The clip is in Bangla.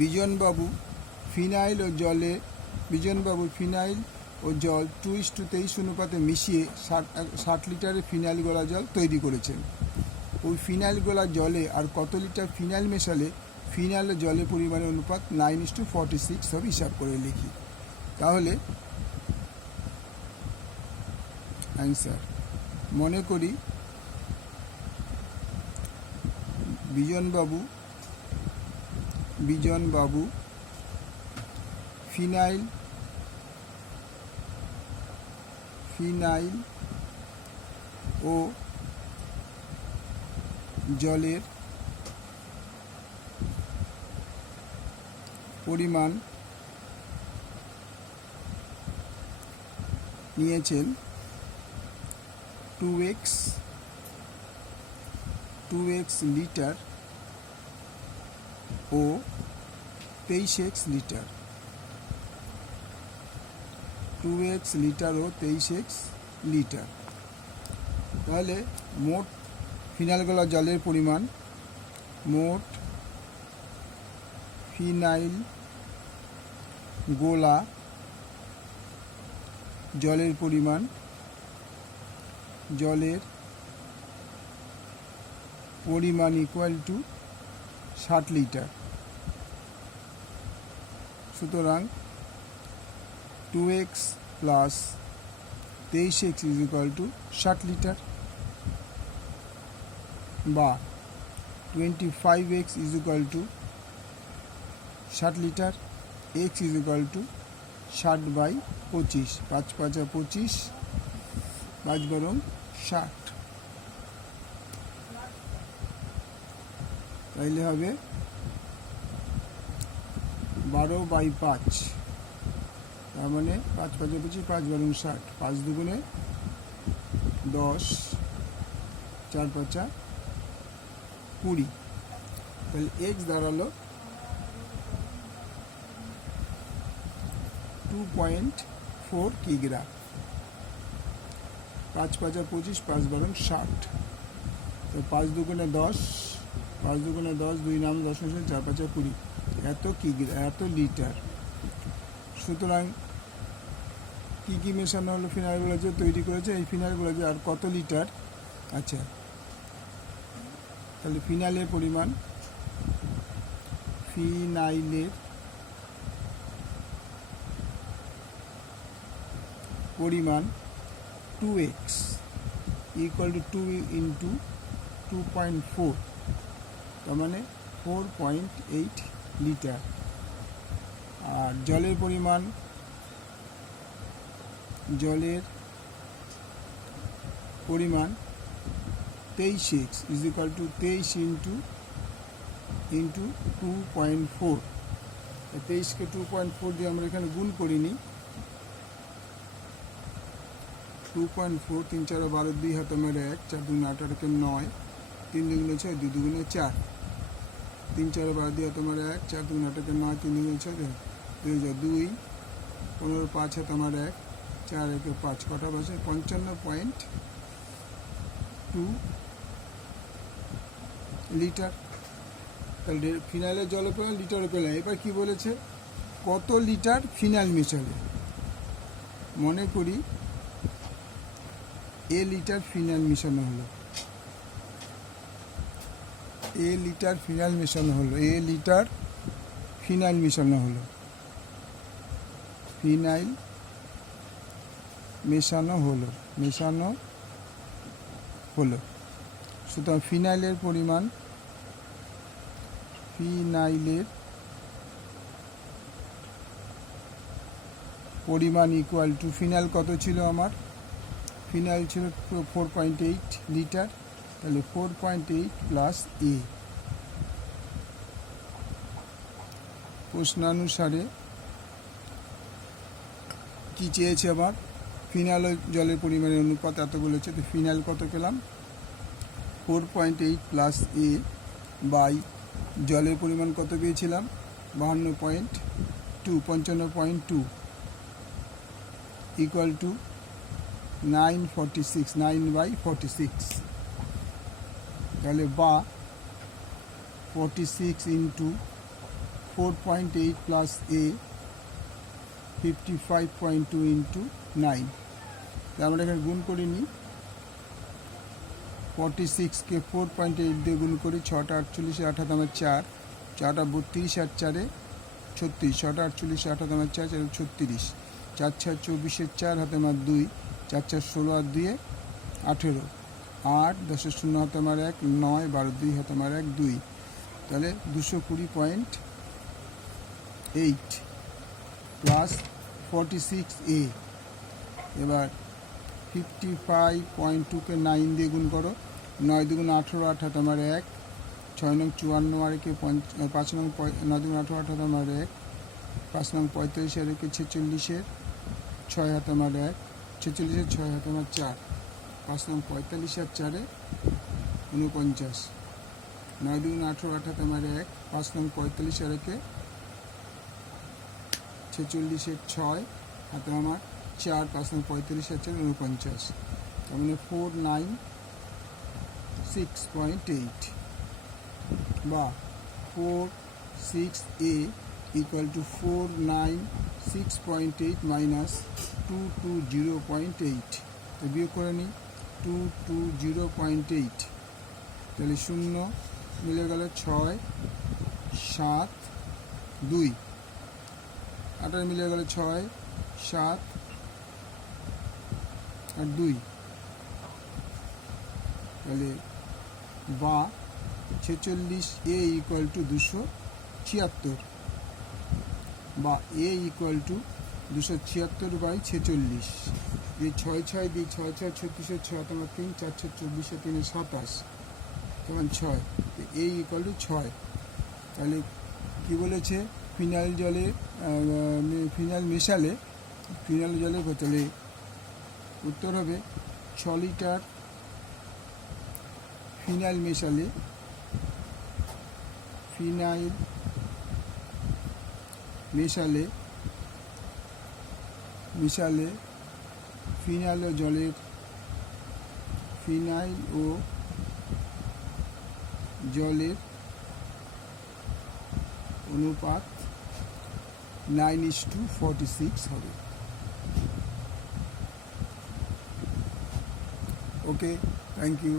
বিজনবাবু ফিনাইল ও জল 2:23 অনুপাতে মিশিয়ে 60 লিটারের ফিনাইল গোলা জল তৈরি করেছেন। ওই ফিনাইল গোলা জলে আর কত লিটার ফিনাইল মেশালে ফিনাইল ও জলের পরিমাণের অনুপাত 9:46 হবে, হিসাব করে লিখি। তাহলে অ্যান্সার, মনে করি বিজনবাবু ফিনাইল ও জলের পরিমাণ নিয়েছেন 2x লিটার ও 23x লিটার। 2x লিটার ও 23x লিটার। তাহলে মোট ফিনাইল গোলা জলের পরিমাণ, মোট ফিনাইল গোলা জলের পরিমাণ, ইকুয়াল টু 60 লিটার। সুতরাং 2x plus 23x is equal to 60 litre, বা 25x is equal to 60 litre, x is equal to 60/25, 5 × 5 = 25, 5 × 60। তাইলে হবে 12/5, তার মানে 5 × 5 = 25, 5 × 60, 5 × 2 = 10, 4 × 5 = 20। তাহলে x দাঁড়ালো 2.4 কিগ্রা। 5 × 5 = 25, 5 × 60, তো 5 × 2 = 10, 5 × 2 = 10, 2 নাম 10, 4 × 5 = 20, এত কিগ্রা, এত লিটার। সুতরাং কি মেশানো হলো? ফিনাইলগুলো যে তৈরি করেছে, এই ফিনাইলগুলো যে আর কত লিটার। আচ্ছা, তাহলে ফিনাইলের পরিমাণ, পরিমাণ 2x ইকুয়াল টু 2 × 2.4, তার মানে 4.8 লিটার। আর জলের পরিমাণ, 23x ইজ ইকুয়াল টু 23 × 2.4। 23কে 2.4 দিয়ে আমরা এখানে গুণ করিনি। 2.4, 3 × 4 = 12, 2 হাতে মেরে 1, 4 × 2 = 8, 8 × 9, 3 × 2 = 6, 2 × 2 = 4, 3 × 4 = 12, 2 হাতে মেরে 1, 4 × 2 = 8, 9, 3 × 2 = 6, 2 × 2 = 15, 5 হাতে মেরে 1, 4 × 1 = 5, কটা বসে? 55.2 লিটার। তাহলে ফিনাইলের জলের পরিমাণ লিটারে পেলাম। এবার কি বলেছে? কত লিটার ফিনাইল মেশালে। মনে করি a লিটার ফিনাইল মেশানো হলো, a লিটার ফিনাইল মেশানো হলো, ফিনাইল মেশানো হলো। সুতরাং ফিনাইলের পরিমাণ ইকুয়াল টু, ফিনাইল কত ছিল আমার? ফিনাইল ছিল 4.8 লিটার, তাহলে 4.8 প্লাস a। প্রশ্নানুসারে কি চেয়েছে আবার? ফিনাইল ও জলের পরিমাণের অনুপাত এত বলেছে, তো ফিনাইল কত পেলাম? 4.8 প্লাস a বাই জলের পরিমাণ কত পেয়েছিলাম? 55.2 ইকুয়াল টু 9/46, তাহলে বা 46 × 4.8 প্লাস এ 55.2 ইন্টু 9। আমরা এখানে গুণ করে নিই। 46কে 4.8 দিয়ে গুণ করি, 6টা 48, 8 আমার 4, 4টা 32, 8 4 36, 6টা 48, 8 আমার 4, 4 36, 4 6 24, 4 হাতে আমার 2, 4 4 16 আর 2 18, 8 10 0 হাতে আমার 1, 9 12 2 হাতে আমার 1 2, তাহলে 220.8 প্লাস 46a। এবার 55.2কে 9 দিয়ে গুণ করো, 9 2 18, 8 হাতে আমার 1, 6 নং 54 আর একে 5 নং 9 2 18, 8 হাতে আমার 1, 5 নং 45 আর একে 46, 6 হাতে আমার 1, 46, 6 হাতে আমার 4, 5 নং 45 আর 4 49, 9 2 18, 8 হাতে আমার 1, 5 নং 45 আর একে 46, 6 হাতে আমার 4, 5 নং 45 আর 4 49, তার মানে 496.8 বা 46a ইকুয়াল টু 496.8 মাইনাস 220.8। তো বিয়োগ করে নিই, 220.8, তাহলে 0 মিলে গেল 6 7 2, 8 মিলে গেল 6 7 আর 2, তাহলে বা 46a ইকুয়াল টু 276 বা a ইকুয়াল টু 276/46। এই 6 6 দিই, 6 6 36, 6 তোমার 3, 4 6 24, 3 27, তখন 6, a ইকুয়াল টু 6। তাহলে কী বলেছে, ফিনাইল জলে ফিনাইল মেশালে ফিনাইল জলের বোতলে উত্তর হবে 6 লিটার ফিনাইল মেশালে ফিনাইল ও জলের অনুপাত 9:46 হবে। ওকে, থ্যাংক ইউ।